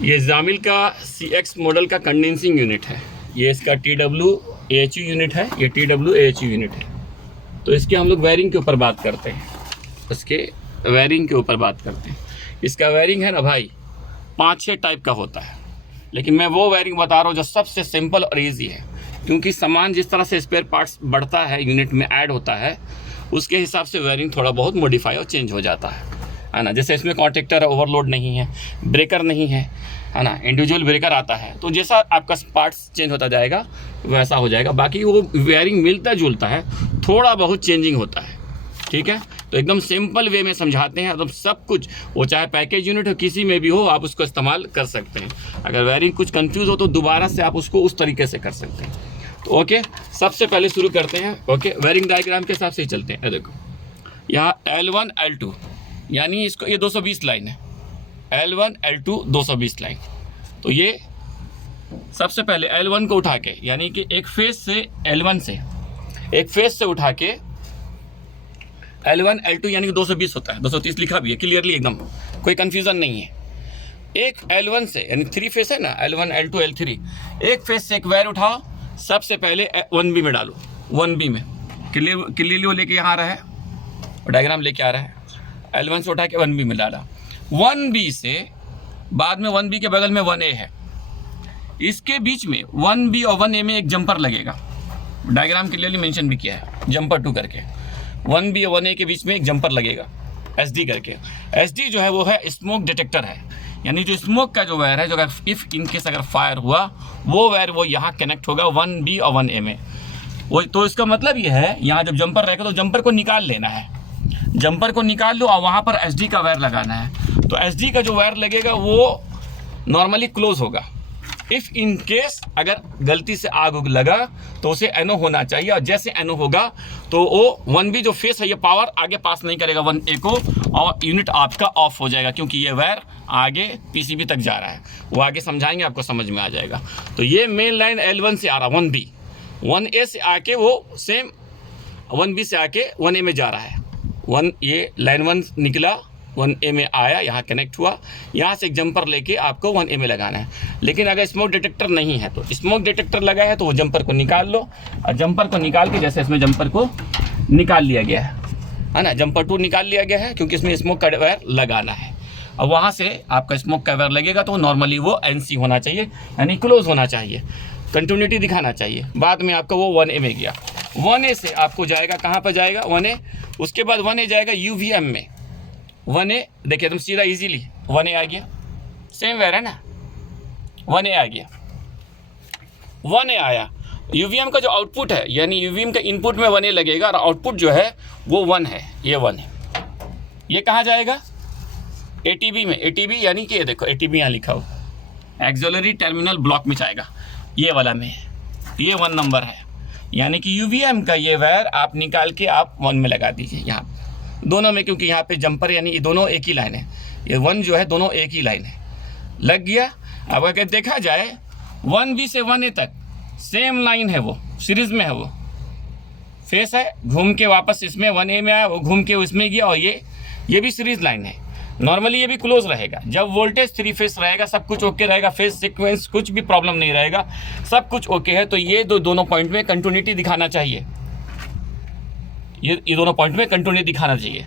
ये जामिल का CX model का कंडेंसिंग यूनिट है। ये इसका TWAHU यूनिट है, ये TWAHU यूनिट है। तो इसके हम लोग वायरिंग के ऊपर बात करते हैं, इसके वायरिंग के ऊपर बात करते हैं। इसका वायरिंग है ना भाई 5-6 टाइप का होता है, लेकिन मैं वो वायरिंग बता रहा हूँ जो सबसे सिंपल और ईजी है, क्योंकि सामान जिस तरह से स्पेयर पार्ट्स बढ़ता है, यूनिट में ऐड होता है, उसके हिसाब से वायरिंग थोड़ा बहुत मॉडिफाई और चेंज हो जाता है ना। जैसे इसमें कॉन्ट्रैक्टर ओवरलोड नहीं है, ब्रेकर नहीं है ना, इंडिविजुअल ब्रेकर आता है। तो जैसा आपका पार्ट्स चेंज होता जाएगा वैसा हो जाएगा। बाकी वो वायरिंग मिलता जुलता है, थोड़ा बहुत चेंजिंग होता है, ठीक है। तो एकदम सिंपल वे में समझाते हैं, एकदम सब कुछ, वो चाहे पैकेज यूनिट हो, किसी में भी हो, आप उसको इस्तेमाल कर सकते हैं। अगर वायरिंग कुछ कंफ्यूज हो तो दोबारा से आप उसको उस तरीके से कर सकते हैं। तो ओके, सबसे पहले शुरू करते हैं। ओके, वायरिंग डायग्राम के हिसाब से ही चलते हैं। देखो यहाँ L1 L2 यानी इसको, ये 220 लाइन है, L1 L2 220 लाइन। तो ये सबसे पहले L1 को उठा के, यानी कि एक फेज से L1 से, एक फेज से उठा के L1 L2 यानी कि 220 होता है, 230 लिखा भी है क्लियरली, एकदम कोई कन्फ्यूज़न नहीं है। एक L1 से, यानी 3 फेस है ना, L1 L2 L3, एक फेस से एक वायर उठाओ, सबसे पहले 1B में डालो, 1B में क्लियरली वो लेके यहाँ आ रहा है, डायग्राम लेके आ रहा है। L1 से उठा के 1B में डाला, 1B से बाद में 1B के बगल में 1A है, इसके बीच में 1B और 1A में एक जंपर लगेगा, डायग्राम क्लियरली मेंशन भी किया है, जंपर 2 करके। 1B और 1A के बीच में एक जंपर लगेगा SD करके। SD जो है वो है स्मोक डिटेक्टर है, यानी जो स्मोक का जो वायर है, जो इफ़ इनकेस अगर फायर हुआ वो वायर वो यहाँ कनेक्ट होगा 1B और 1A में। वो तो इसका मतलब ये है, यहाँ जब जंपर रहेगा तो जंपर को निकाल लेना है, जंपर को निकाल लो और वहाँ पर SD का वायर लगाना है। तो SD का जो वायर लगेगा वो नॉर्मली क्लोज होगा। इफ़ इन केस अगर गलती से आग लगा तो उसे NO होना चाहिए, और जैसे NO होगा तो वो 1B जो फेस है ये पावर आगे पास नहीं करेगा 1A को, और यूनिट आपका ऑफ हो जाएगा, क्योंकि ये वायर आगे PCB तक जा रहा है। वो आगे समझाएंगे, आपको समझ में आ जाएगा। तो ये मेन लाइन L1 से आ रहा 1B, 1A से आके वो सेम 1B से आके 1A में जा रहा है। ये लाइन 1 निकला, 1A में आया, यहाँ कनेक्ट हुआ, यहाँ से एक जंपर लेके आपको 1A में लगाना है। लेकिन अगर स्मोक डिटेक्टर नहीं है, तो स्मोक डिटेक्टर लगा है तो वो जंपर को निकाल लो, और जंपर को निकाल के, जैसे इसमें जंपर को निकाल लिया गया है ना, जंपर 2 निकाल लिया गया है, क्योंकि इसमें स्मोक का वायर लगाना है। और वहाँ से आपका स्मोक का वायर लगेगा तो नॉर्मली वो NC होना चाहिए, यानी क्लोज होना चाहिए, कंटिन्यूटी दिखाना चाहिए। बाद में आपका वो 1A में गया, 1A से आपको जाएगा, कहाँ पर जाएगा 1A, उसके बाद 1A जाएगा UVM में। 1A देखिए तुम सीधा इजीली 1A आ गया, सेम वायर है ना, 1A आ गया, 1A आया। UVM का जो आउटपुट है, यानी UVM का इनपुट में 1A लगेगा, और आउटपुट जो है वो 1 है, ये 1 है। ये कहाँ जाएगा ATB में, ATB यानी कि ये देखो ATB यहाँ लिखा हो, एक्सिलरी टर्मिनल ब्लॉक में जाएगा, ये वाला में, ये 1 नंबर है। यानी कि UVM का ये वायर आप निकाल के आप 1 में लगा दीजिए, यहाँ दोनों में, क्योंकि यहाँ पे जंपर यानी ये दोनों एक ही लाइन है, ये 1 जो है दोनों एक ही लाइन है, लग गया। अब अगर देखा जाए 1B से 1A तक सेम लाइन है, वो सीरीज में है, वो फेस है, घूम के वापस इसमें 1A में आया, वो घूम के उसमें गया, और ये भी सीरीज लाइन है। नॉर्मली ये भी क्लोज रहेगा, जब वोल्टेज 3 फेस रहेगा, सब कुछ ओके रहेगा, फेस सीक्वेंस कुछ भी प्रॉब्लम नहीं रहेगा, सब कुछ ओके है। तो ये दोनों पॉइंट में कंटिन्यूटी दिखाना चाहिए, ये दोनों पॉइंट में कंटिन्यूटी दिखाना चाहिए,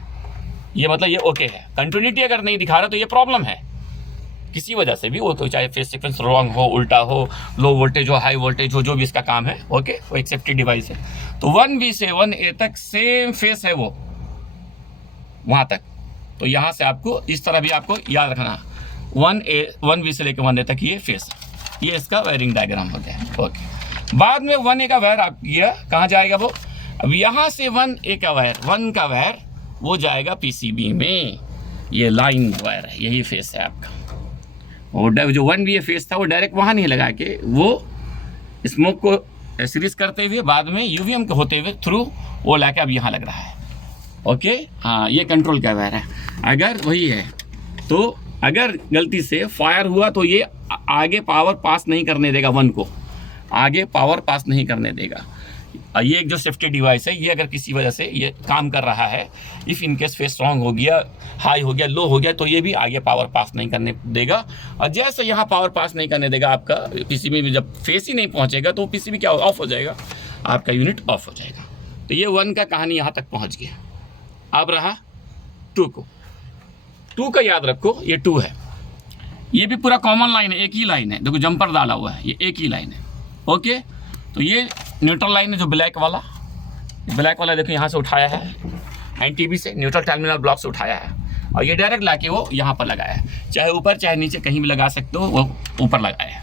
ये मतलब ये ओके है। कंटिन्यूटी अगर नहीं दिखा रहा तो ये प्रॉब्लम है, किसी वजह से भी वो, तो चाहे फेस सीक्वेंस रॉन्ग हो, उल्टा हो, लो वोल्टेज हो, हाई वोल्टेज हो, जो भी इसका काम है, ओके, वो एक सेफ्टी डिवाइस है। तो 1B से 1A तक सेम फेस है वो वहाँ तक। तो यहाँ से आपको इस तरह भी आपको याद रखना, 1B से लेकर 1A तक ये फेस, ये इसका वायरिंग डायग्राम हो गया। ओके, बाद में 1A का वायर आप ये कहाँ जाएगा वो, अब यहाँ से 1A का वायर, 1 का वायर वो जाएगा PCB में, ये लाइन वायर है, यही फेस है आपका। और जो 1B फेस था वो डायरेक्ट वहाँ नहीं लगा के, वो स्मोक को सीरीज करते हुए बाद में UVM के होते हुए थ्रू वो लाके अब यहाँ लग रहा है। ओके, हाँ, ये कंट्रोल का वायर है। अगर वही है तो अगर गलती से फायर हुआ तो ये आगे पावर पास नहीं करने देगा, 1 को आगे पावर पास नहीं करने देगा। और ये एक जो सेफ्टी डिवाइस है, ये अगर किसी वजह से ये काम कर रहा है, इफ़ इनकेस फेस स्ट्रॉन्ग हो गया, हाई हो गया, लो हो गया, तो ये भी आगे पावर पास नहीं करने देगा। और जैसे यहाँ पावर पास नहीं करने देगा आपका पीसीबी में, जब फेस ही नहीं पहुँचेगा तो पीसीबी क्या ऑफ हो जाएगा, आपका यूनिट ऑफ हो जाएगा। तो ये 1 का कहानी यहाँ तक पहुँच गया। अब रहा 2 को। 2 का याद रखो, ये 2 है, ये भी पूरा कॉमन लाइन है, एक ही लाइन है, देखो जंपर डाला हुआ है, ये एक ही लाइन है। ओके, तो ये न्यूट्रल लाइन है जो ब्लैक वाला देखो यहाँ से उठाया है, एनटीबी से न्यूट्रल टर्मिनल ब्लॉक से उठाया है, और ये डायरेक्ट लाके वो यहाँ पर लगाया है, चाहे ऊपर चाहे नीचे कहीं भी लगा सकते हो, वो ऊपर लगाया है।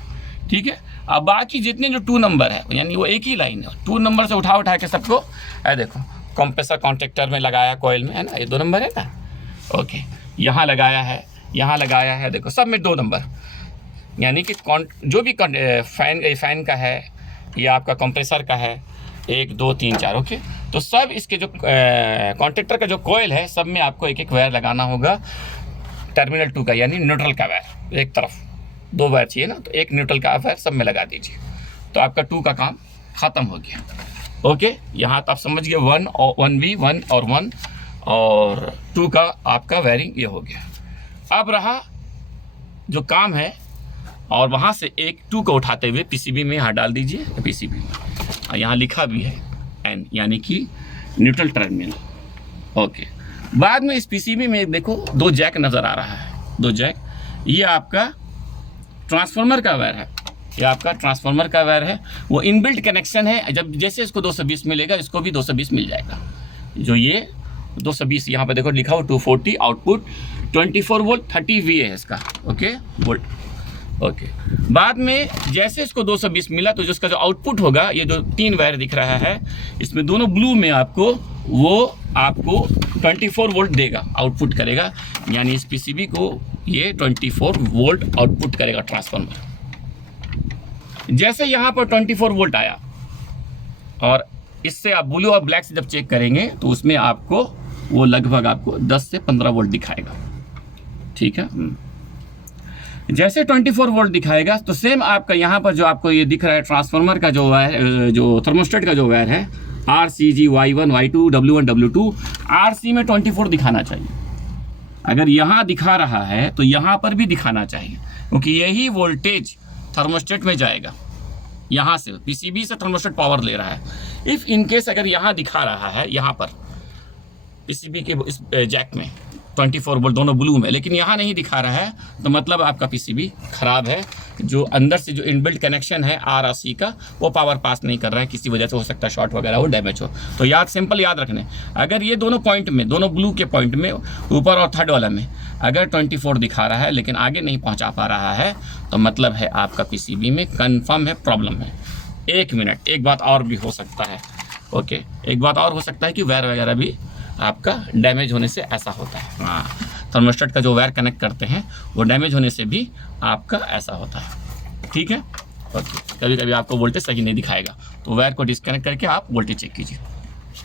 ठीक है, अब बाकी जितने जो 2 नंबर है, यानी वो एक ही लाइन है, 2 नंबर से उठा के सबको देखो कंप्रेसर कॉन्ट्रैक्टर में लगाया, कॉइल में है ना, ये 2 नंबर है ना। ओके, यहाँ लगाया है, यहाँ लगाया है, देखो सब में 2 नंबर, यानी कि जो भी फैन का है या आपका कंप्रेसर का है, 1 2 3 4। ओके, तो सब इसके जो कॉन्ट्रैक्टर का जो कॉइल है, सब में आपको एक वायर लगाना होगा टर्मिनल 2 का, यानी न्यूट्रल का वायर। एक तरफ 2 वायर चाहिए ना, तो एक न्यूट्रल का वायर सब में लगा दीजिए, तो आपका 2 का काम ख़त्म हो गया। ओके, यहाँ तो आप समझ गए 1 और 1V 1 और 1 और 2 का आपका वायरिंग ये हो गया। अब रहा जो काम है, और वहाँ से एक 2 को उठाते हुए पीसीबी में यहाँ डाल दीजिए, पीसीबी में, और यहाँ लिखा भी है N, यानी कि न्यूट्रल टर्मिनल। ओके, बाद में इस पीसीबी में देखो 2 जैक नज़र आ रहा है, 2 जैक, ये आपका ट्रांसफार्मर का वायर है, ये आपका ट्रांसफार्मर का वायर है, वो इनबिल्ट कनेक्शन है। जब जैसे इसको 220 मिलेगा, इसको भी 220 मिल जाएगा। जो ये 220 यहाँ पर देखो लिखा हो 240, आउटपुट 24 वोल्ट 30 वी है इसका। Okay, volt. ओके, बाद में जैसे इसको 220 मिला, तो जिसका जो आउटपुट होगा, ये जो 3 वायर दिख रहा है, इसमें दोनों ब्लू में आपको 24 वोल्ट देगा, आउटपुट करेगा, यानी इस पीसीबी को ये 24 वोल्ट आउटपुट करेगा ट्रांसफार्मर। जैसे यहाँ पर 24 वोल्ट आया, और इससे आप ब्लू और ब्लैक से जब चेक करेंगे, तो उसमें आपको वो लगभग आपको 10 से 15 वोल्ट दिखाएगा। ठीक है, जैसे 24 वोल्ट दिखाएगा, तो सेम आपका यहाँ पर जो आपको ये दिख रहा है ट्रांसफार्मर का जो वायर, जो थर्मोस्टेट का जो वायर है, RCG Y1 Y2 W1 W2, RC में 24 दिखाना चाहिए। अगर यहाँ दिखा रहा है तो यहाँ पर भी दिखाना चाहिए, क्योंकि यही वोल्टेज थर्मोस्टेट में जाएगा। यहाँ से पीसीबी से थर्मोस्टेट पावर ले रहा है। इफ़ इनकेस अगर यहाँ दिखा रहा है, यहाँ पर पीसीबी के इस जैक में 24 वोल्ट दोनों ब्लू में, लेकिन यहाँ नहीं दिखा रहा है, तो मतलब आपका पीसीबी ख़राब है। जो अंदर से जो इनबिल्ट कनेक्शन है RC का, वो पावर पास नहीं कर रहा है, किसी वजह से हो सकता है शॉर्ट वगैरह वो डैमेज हो। तो सिंपल याद रखने, अगर ये दोनों पॉइंट में, दोनों ब्लू के पॉइंट में, ऊपर और थर्ड वाला में अगर 24 दिखा रहा है लेकिन आगे नहीं पहुँचा पा रहा है, तो मतलब है आपका पीसीबी में कन्फर्म है, प्रॉब्लम है। 1 मिनट, एक बात और भी हो सकता है। ओके, एक बात और हो सकता है कि वायर वगैरह भी आपका डैमेज होने से ऐसा होता है। हाँ, थर्मोस्टेट का जो वायर कनेक्ट करते हैं, वो डैमेज होने से भी आपका ऐसा होता है। ठीक है, ओके, कभी कभी आपको वोल्टेज सही नहीं दिखाएगा, तो वायर को डिस्कनेक्ट करके आप वोल्टेज चेक कीजिए।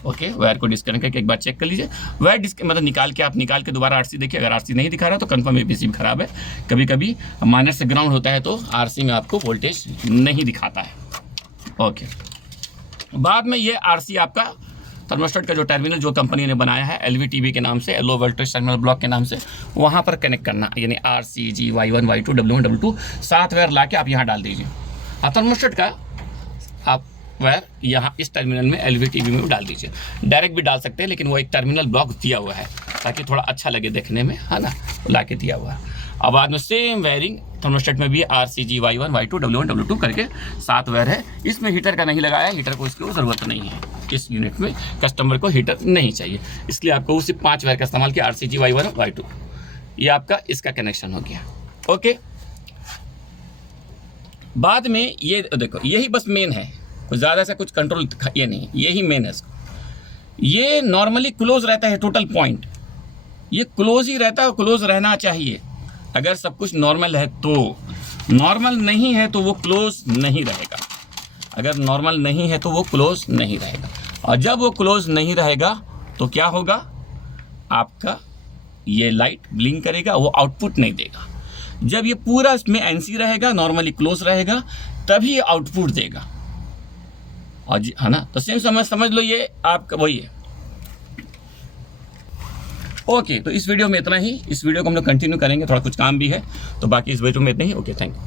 ओके, वायर को डिस्कनेक्ट करके एक बार चेक कर लीजिए, वायर मतलब निकाल के दोबारा RC देखिए। अगर RC नहीं दिखा रहा तो कन्फर्म पीसीबी खराब है। कभी कभी माइनर से ग्राउंड होता है, तो RC में आपको वोल्टेज नहीं दिखाता है। ओके, बाद में ये RC आपका थर्मोस्टेट का जो टर्मिनल जो कंपनी ने बनाया है LVTB के नाम से, लो वोल्टेज टर्मिनल ब्लॉक के नाम से, वहाँ पर कनेक्ट करना, यानी RCG Y1 Y2 W1 W2 7 wire ला के आप यहाँ डाल दीजिए। थर्मोस्टेट का आप वायर यहाँ इस टर्मिनल में LVTB में डाल दीजिए। डायरेक्ट भी डाल सकते हैं, लेकिन वो एक टर्मिनल ब्लॉक दिया हुआ है ताकि थोड़ा अच्छा लगे देखने में, है ना, ला के दिया हुआ है। अब बाद में सेम वायरिंग थर्मोस्टेट में भी RCG Y1 Y2 W1 W2 करके 7 वायर है। इसमें हीटर का नहीं लगाया, हीटर को इसकी ज़रूरत नहीं है, इस यूनिट में कस्टमर को हीटर नहीं चाहिए, इसलिए आपको सिर्फ 5 वायर का इस्तेमाल किया, RCG Y1 Y2। ये आपका इसका कनेक्शन हो गया। ओके, बाद में ये देखो, यही बस मेन है, कुछ ज़्यादा सा कुछ कंट्रोल ये नहीं, यही मेन है। ये नॉर्मली क्लोज रहता है, टोटल पॉइंट ये क्लोज ही रहता है, क्लोज रहना चाहिए। अगर सब कुछ नॉर्मल है तो, नॉर्मल नहीं है तो वो क्लोज नहीं रहेगा। अगर नॉर्मल नहीं है तो वो क्लोज नहीं रहेगा, और जब वो क्लोज नहीं रहेगा तो क्या होगा, आपका ये लाइट ब्लिंक करेगा, वो आउटपुट नहीं देगा। जब ये पूरा इसमें NC रहेगा, नॉर्मली क्लोज रहेगा, तभी ये आउटपुट देगा। और जी है ना, तो सेम समझ लो, ये आपका वही है। ओके, तो इस वीडियो में इतना ही। इस वीडियो को हम लोग कंटिन्यू करेंगे, थोड़ा कुछ काम भी है, तो बाकी इस वीडियो में इतना ही। Okay, thank you.